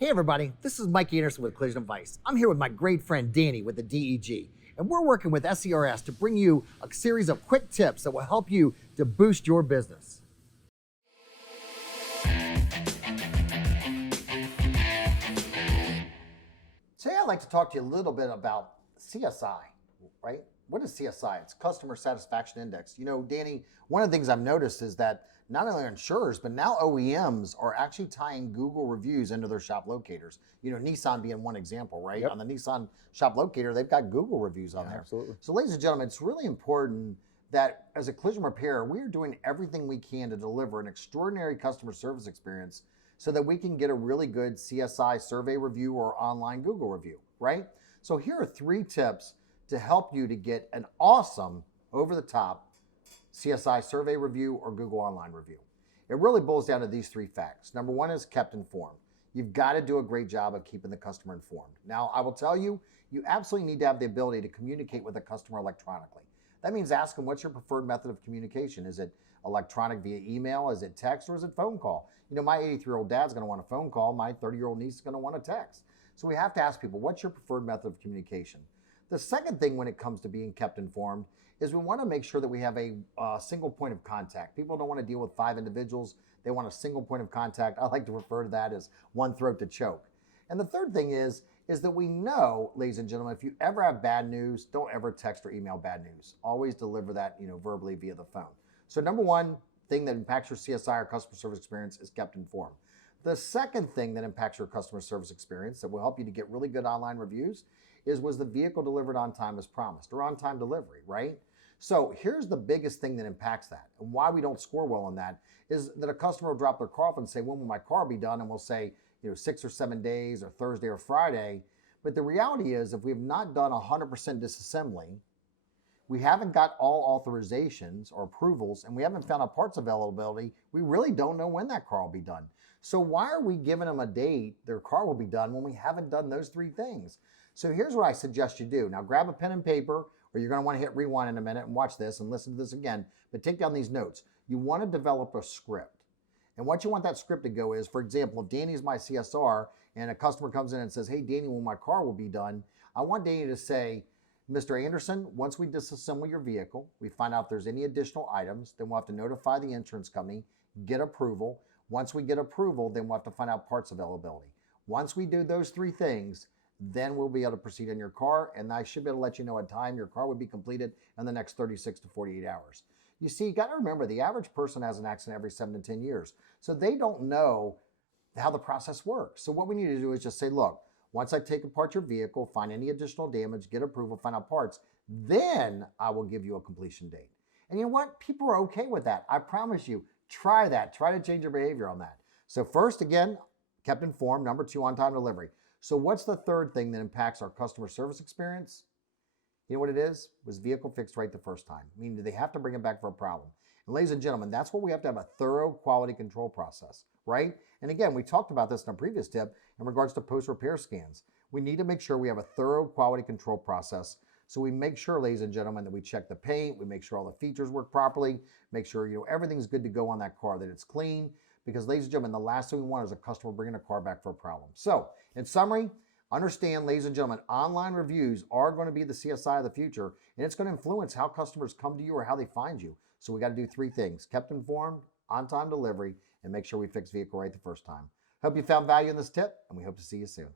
Hey everybody, this is Mike Anderson with Collision Advice. I'm here with my great friend Danny with the DEG, and we're working with SCRS to bring you a series of quick tips that will help you to boost your business. Today I'd like to talk to you a little bit about CSI, right? What is CSI? It's Customer Satisfaction Index. You know, Danny, one of the things I've noticed is that not only insurers, but now OEMs are actually tying Google reviews into their shop locators. You know, Nissan being one example, right? Yep. On the Nissan shop locator, they've got Google reviews on there. Absolutely. So ladies and gentlemen, it's really important that as a collision repair, we are doing everything we can to deliver an extraordinary customer service experience so that we can get a really good CSI survey review or online Google review, right? So here are 3 tips to help you to get an awesome, over-the-top CSI survey review or Google online review. It really boils down to these 3 facts. Number 1 is kept informed. You've got to do a great job of keeping the customer informed. Now, I will tell you, you absolutely need to have the ability to communicate with the customer electronically. That means ask them, what's your preferred method of communication? Is it electronic via email? Is it text, or is it phone call? You know, my 83-year-old dad's going to want a phone call. My 30-year-old niece is going to want a text. So we have to ask people, what's your preferred method of communication? The second thing when it comes to being kept informed is we want to make sure that we have a single point of contact. People don't want to deal with 5 individuals. They want a single point of contact. I like to refer to that as one throat to choke. And the third thing is that we know, ladies and gentlemen, if you ever have bad news, don't ever text or email bad news. Always deliver that, verbally via the phone. So number 1 thing that impacts your CSI or customer service experience is kept informed. The second thing that impacts your customer service experience that will help you to get really good online reviews was the vehicle delivered on time as promised, or on-time delivery, right? So here's the biggest thing that impacts that, and why we don't score well on that is that a customer will drop their car off and say, when will my car be done? And we'll say, 6 or 7 days, or Thursday or Friday. But the reality is, if we have not done 100% disassembly, we haven't got all authorizations or approvals, and we haven't found out parts availability, we really don't know when that car will be done. So why are we giving them a date their car will be done when we haven't done those 3 things? So here's what I suggest you do. Now grab a pen and paper, or you're going to want to hit rewind in a minute and watch this and listen to this again, but take down these notes. You want to develop a script. And what you want that script to go is, for example, if Danny's my CSR and a customer comes in and says, hey, Danny, when my car will be done, I want Danny to say, Mr. Anderson, once we disassemble your vehicle, we find out if there's any additional items, then we'll have to notify the insurance company, get approval. Once we get approval, then we'll have to find out parts availability. Once we do those 3 things, then we'll be able to proceed in your car, and I should be able to let you know a time your car would be completed in the next 36 to 48 hours. You see, you got to remember, the average person has an accident every 7 to 10 years, so they don't know how the process works. So what we need to do is just say, look, once I take apart your vehicle, find any additional damage, get approval, find out parts, then I will give you a completion date. And you know what? People are okay with that. I promise you, try that. Try to change your behavior on that. So first, again, kept informed. Number 2, on-time delivery. So what's the third thing that impacts our customer service experience? You know what it is? Was vehicle fixed right the first time? Meaning, do they have to bring it back for a problem? And ladies and gentlemen, that's where we have to have a thorough quality control process, right? And again, we talked about this in a previous tip in regards to post-repair scans. We need to make sure we have a thorough quality control process. So we make sure, ladies and gentlemen, that we check the paint, we make sure all the features work properly, make sure everything's good to go on that car, that it's clean. Because ladies and gentlemen, the last thing we want is a customer bringing a car back for a problem. So in summary, understand, ladies and gentlemen, online reviews are going to be the CSI of the future, and it's going to influence how customers come to you or how they find you. So we got to do 3 things: kept informed, on-time delivery, and make sure we fix vehicle right the first time. Hope you found value in this tip, and we hope to see you soon.